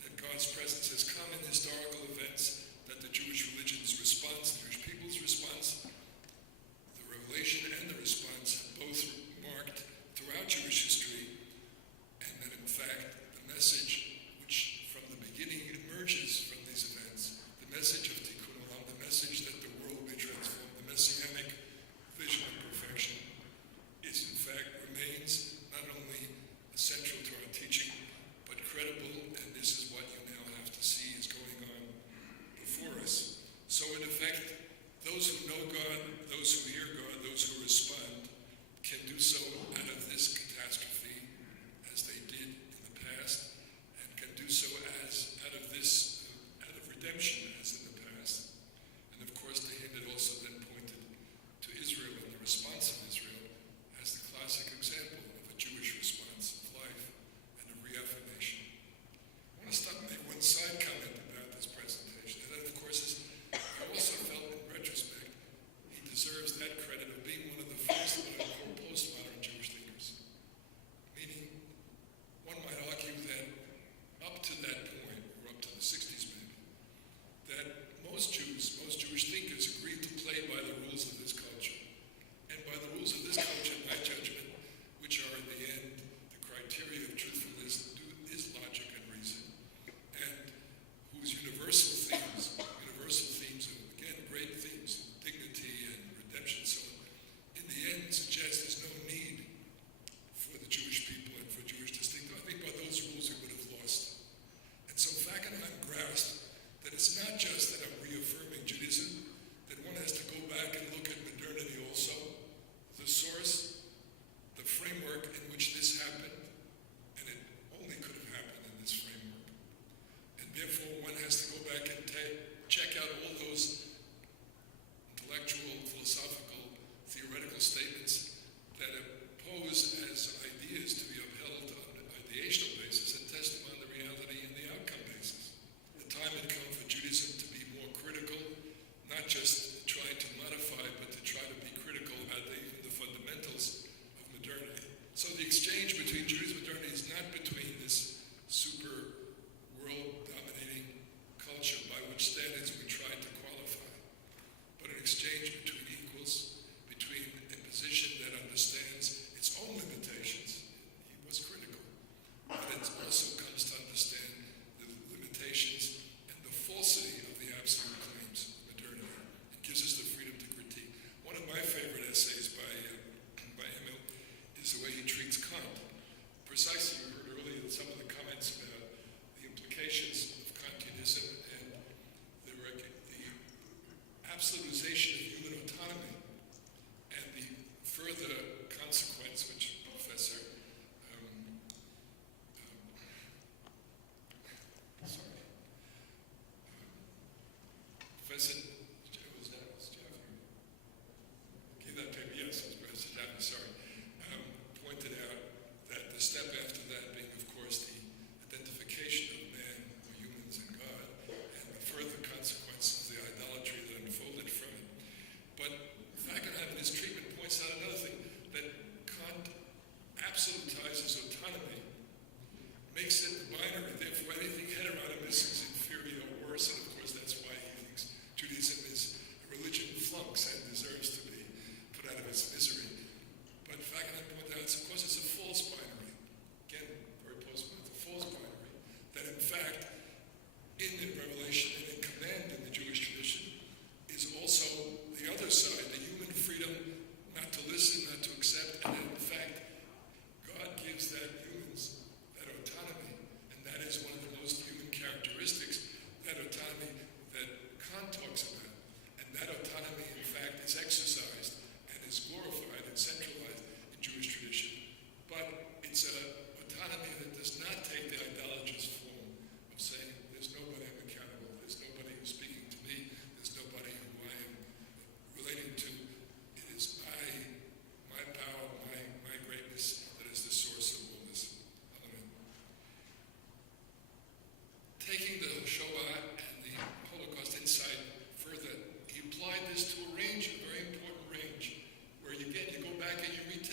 that God's presence has come in historical events, that the Jewish religion's response, the Jewish people's response, the revelation and the response both mark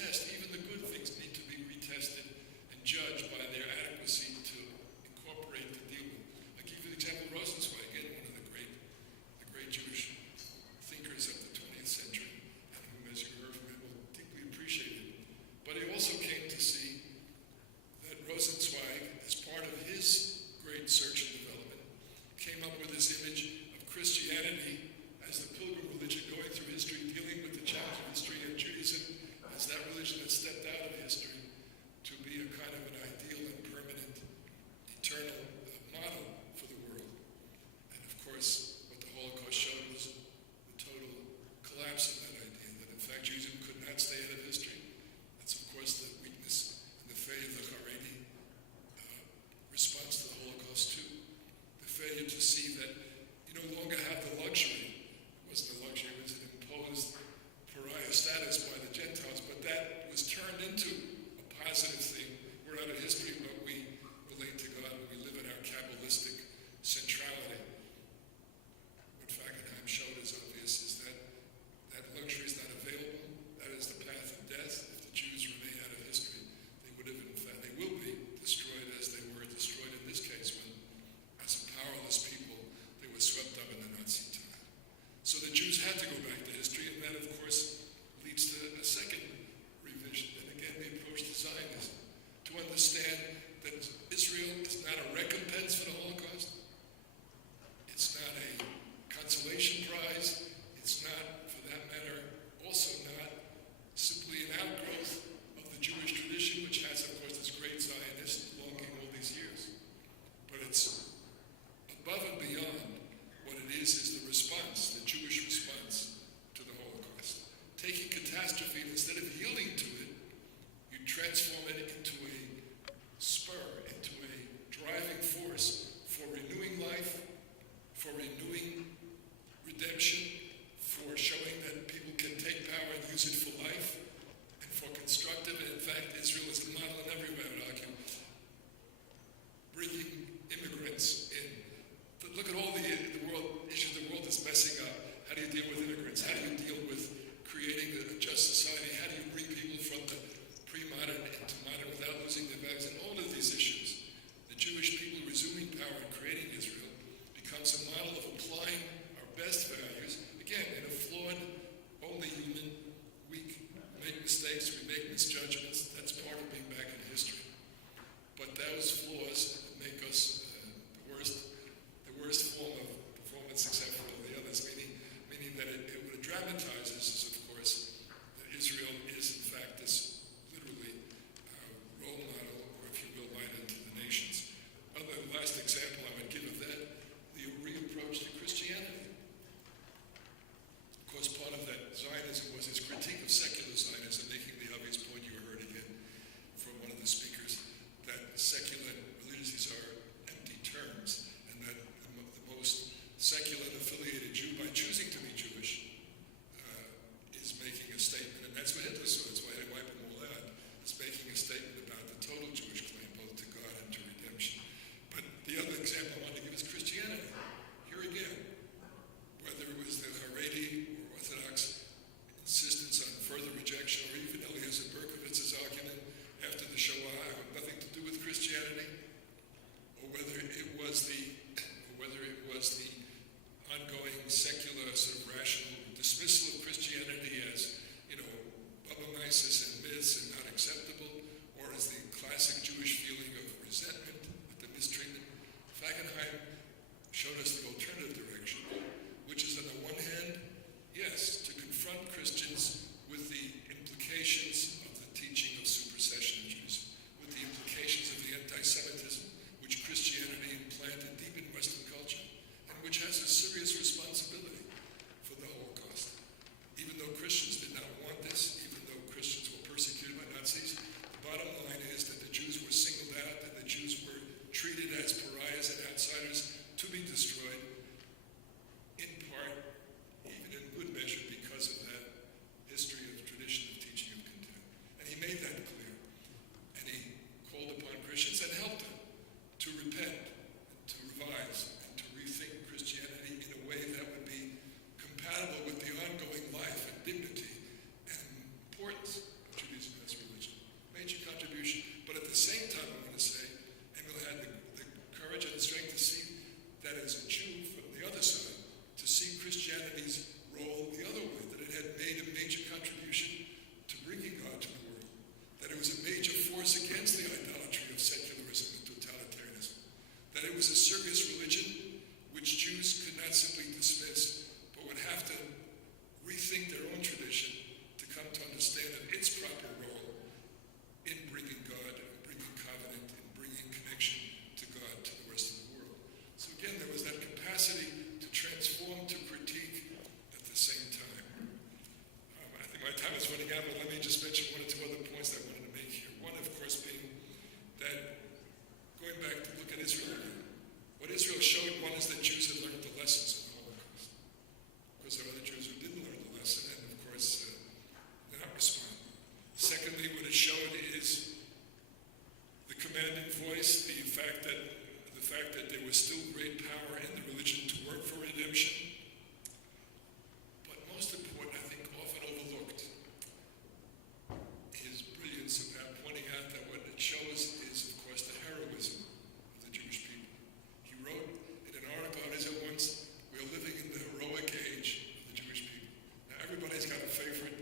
retest. Even the good things need to be retested and judged by their adequacy to incorporate the deal with. I'll give you the example of Rosenzweig, again, one of the great Jewish thinkers of the 20th century, and whom, as you heard from him, will deeply appreciate it. But he also came to see that Rosenzweig, as part of his great search and development, came up with this image of Christianity as the pilgrim religion going through history, dealing with the challenge of history, and Judaism as that religion that stepped out of history to be a kind of an ideal and permanent, eternal model for the world. And of course, what the Holocaust showed was the total collapse of that idea, that in fact Judaism could not stay out of history. That's of course the weakness and the failure of the Haredi response to the Holocaust too. The failure to see that you no longer have the luxury. It wasn't a luxury, it was an imposed pariah status by the Gentiles, but that was turned into a positive thing. We're out of history, but we relate to God and we live in our Kabbalistic centrality. What Fackenheim showed is obvious is that that luxury is not available. That is the path of death. If the Jews remain out of history, they would have, in fact, they will be destroyed as they were destroyed in this case when, as a powerless people, they were swept up in the Nazi time. So the Jews had to go back to history, and that, of course, leads to a second revision, and again, the approach to Zionism, to understand that Israel is not a recompense for the Holocaust. It's not a consolation prize. It's not, for that matter, also not simply an outgrowth of the Jewish tradition, which has, of course, this great Zionist longing all these years. But it's above and beyond. What it is the response, the Jewish response to the Holocaust. Taking catastrophe, and instead of yielding to it, you transform it into a spur, into a driving force for renewing life, for renewing redemption, for showing that people can take power and use it for life, and for constructive. And in fact, Israel is a model in every way, I would argue. Bringing immigrants in. But look at all the world issues the world is messing up. How do you deal with immigrants? How do you deal with creating a just society? How do you bring people from the pre-modern into modern without losing their values? And all of these issues, the Jewish people resuming power and creating Israel becomes a model of applying our best values, again, in a flawed, only human, weak, make mistakes, we make misjudgments. That's part of being back in history. But those flaws make us the worst form of performance except for all the others, meaning that what it dramatizes is, of course, that Israel is, in fact, this literally role model, or if you will, light unto the nations. The last example I would give of that, the reapproach to Christianity. Of course, part of that Zionism was its critique of secular Zionism, making the obvious point you heard in commanding voice, the fact that there was still great power in the religion to work for redemption. But most important, I think, often overlooked, his brilliance about pointing out that what it shows is, of course, the heroism of the Jewish people. He wrote in an article on his own once, "We're living in the heroic age of the Jewish people." Now, everybody's got a favorite.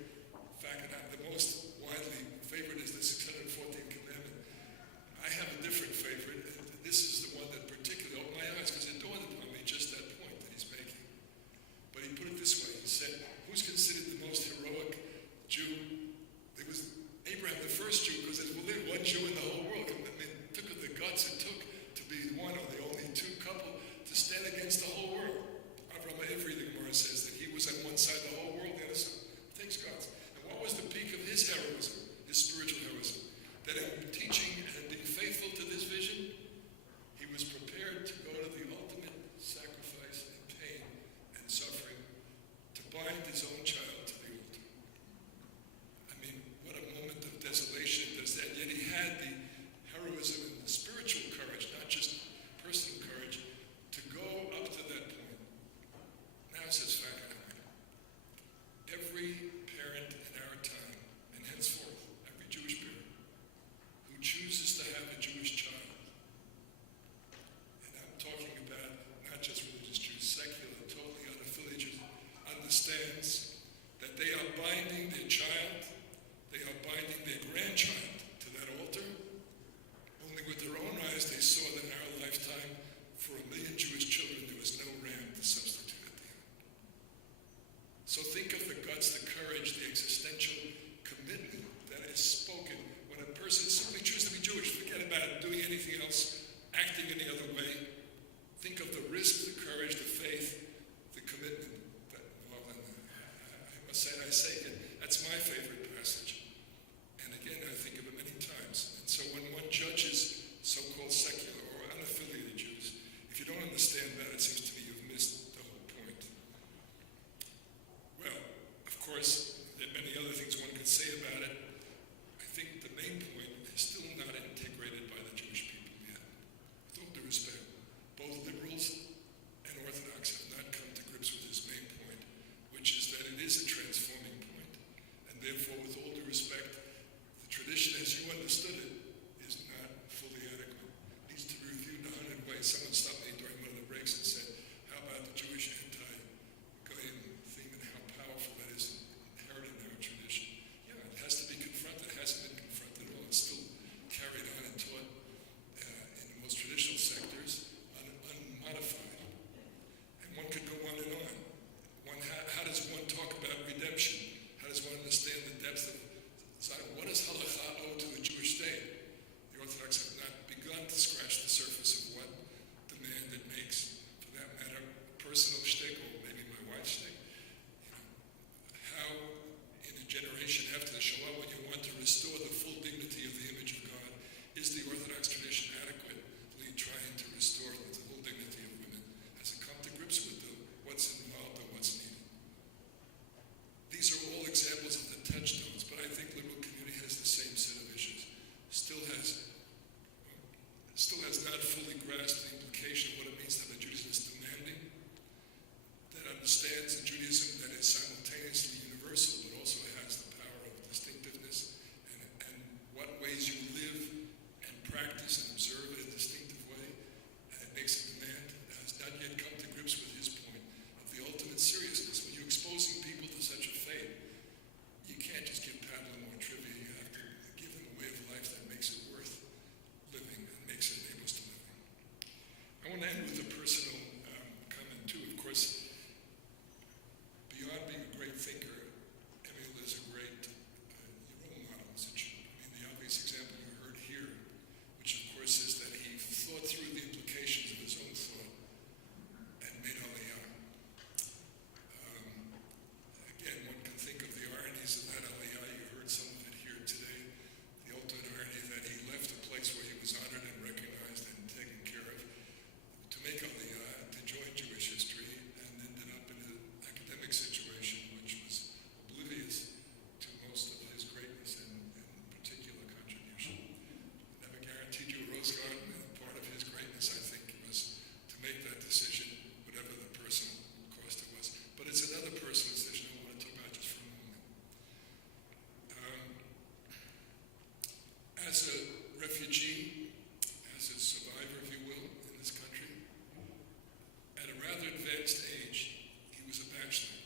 Fackenheim, the most widely favorite is the 614th commandment. I have a different favorite. This is the one that particularly opened my eyes because it dawned upon me just that point that he's making. as a refugee, as a survivor, if you will, in this country, at a rather advanced age, he was a bachelor.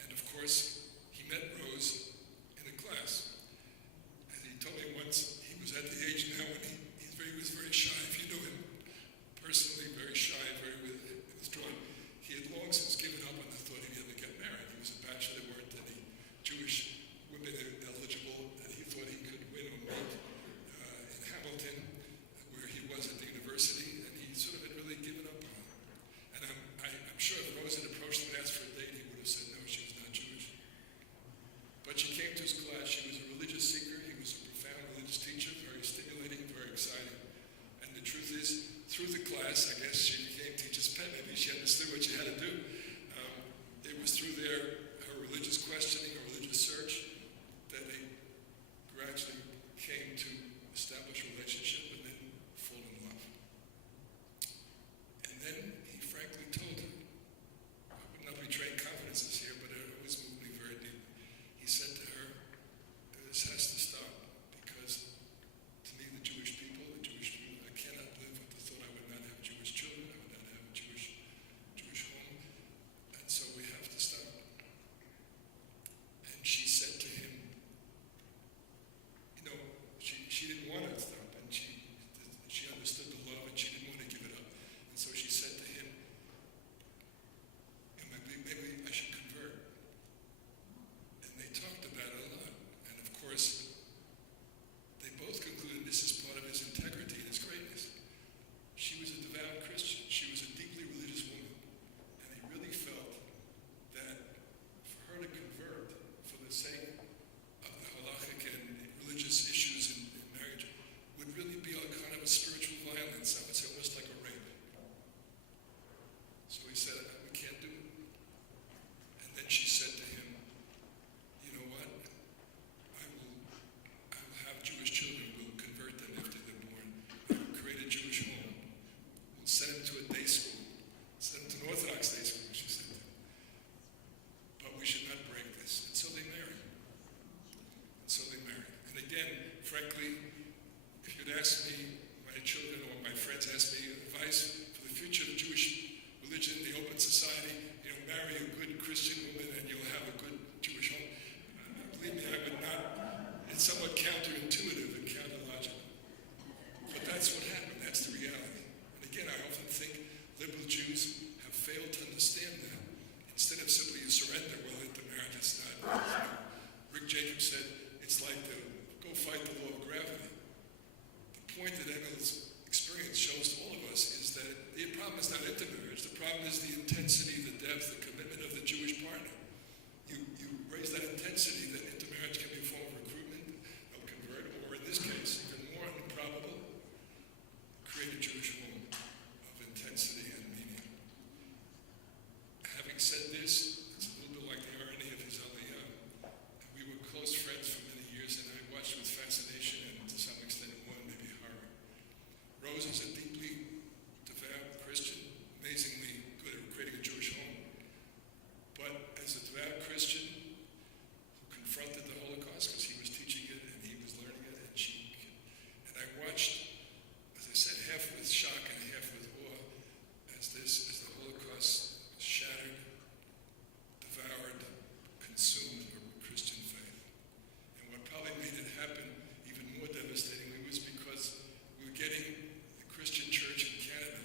And of course, he met Rose in a class. And he told me once he was at the age now when he was very shy. If you knew him personally, very shy, very withdrawn. He had long since given up on the thought he'd ever get married. He was a bachelor. There weren't any Jewish women eligible that he thought he could win or meet in Hamilton, where he was at the university, and he sort of had really given up on it. And I'm sure if Rose had approached him and asked for a date, he would have said no, she was not Jewish. But she came to his class. She was a religious seeker. He was a profound religious teacher, very stimulating, very exciting. And the truth is, through the class, I guess she became teacher's pet. Maybe she understood what she had to do. It was through her religious questioning, her religious search, that they gradually came to establish a relationship and then fall in love. And then he frankly told her, I would not betray confidences here, but it always moved me very deeply. He said to her, this has to stop, because to me, the Jewish people, I cannot live with the thought I would not have Jewish children, I would not have a Jewish home, and so we have to stop. And she said to him, she didn't want to stop, and she understood the love, and she didn't want to give it up. And so she said to him, maybe I should convert. And they talked about it a lot. And of course, they both concluded this is part of his integrity and his greatness. She was a devout Christian. She was a deeply religious woman. And he really felt that for her to convert for the sake of the halachic and religious issues in marriage would really be a kind of a spiritual violence. I would say almost like a rape. So he said, we can't do it. And then she said to him, you know what? I will have Jewish children. We'll convert them after they're born. We'll create a Jewish home. We'll send them to a day school. Send them to an Orthodox day school, she said. But we should not break this. And so they married. And again, frankly, if you'd asked me, my children or my friends asked me advice for the future of Jewish religion, the open society, marry a good Christian woman and you'll have a good Jewish home. Believe me, I would not. It's somewhat counterintuitive and counterlogical. But that's what happened. That's the reality. And again, I often think liberal Jews have failed to understand that. Instead of simply surrender, well, intermarriage is not. Rick Jacobs said, it's like go fight the law of gravity. The point that Emil's experience shows to all of us is that the problem is not intermarriage. The problem is the intensity, the depth, the commitment of the Jewish partner. You raise that intensity, then intermarriage can be a form of recruitment, of convert, or in this case, even more improbable, create a Jewish home of intensity and meaning. Having said this, it's a little bit like the irony of his Aliyah. We were close friends for many years, and I watched with fascination and to some extent one, maybe horror. Rose is a deeply devout Christian, amazingly good at creating a Jewish home. But as a devout Christian who confronted the Holocaust because he was teaching it and he was learning it, and I watched, as I said, half with shock and half with awe, as the Holocaust shattered, devoured, consumed her Christian faith. And what probably made it happen even more devastatingly was because we were getting the Christian church in Canada,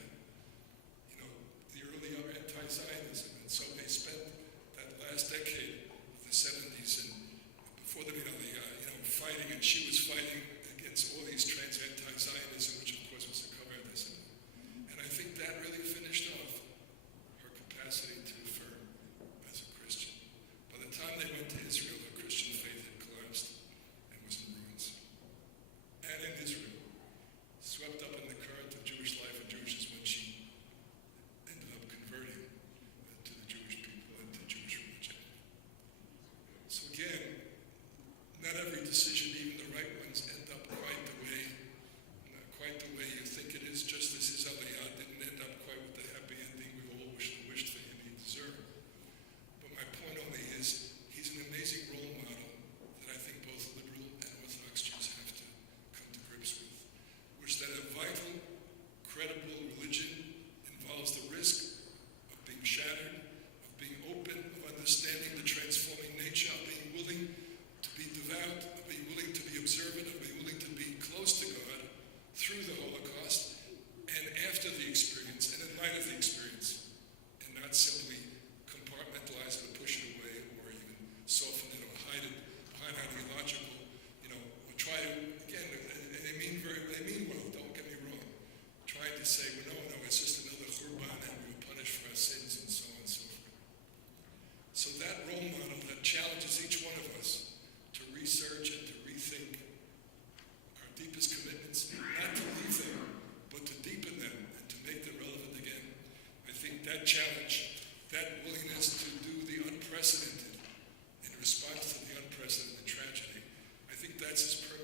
the early anti-Zionism, and so they spent that last decade of the 70s and before the fighting, and she was fighting against all these trans anti-Zionism, which of course was a cover anti-Semitism. And I think that really finished off her capacity to affirm as a Christian. By the time they went to Israel, her Christian faith had collapsed and was in ruins. And in Israel, swept up in the current of Jewish life and Jewishness when she ended up converting to the Jewish people and to Jewish religion. So again, not every decision, even the right ones, end up quite the way you think it is. Just as his Aliyah didn't end up quite with the happy ending we all wished for him he deserved. But my point only is, he's an amazing role model that I think both liberal and Orthodox Jews have that's his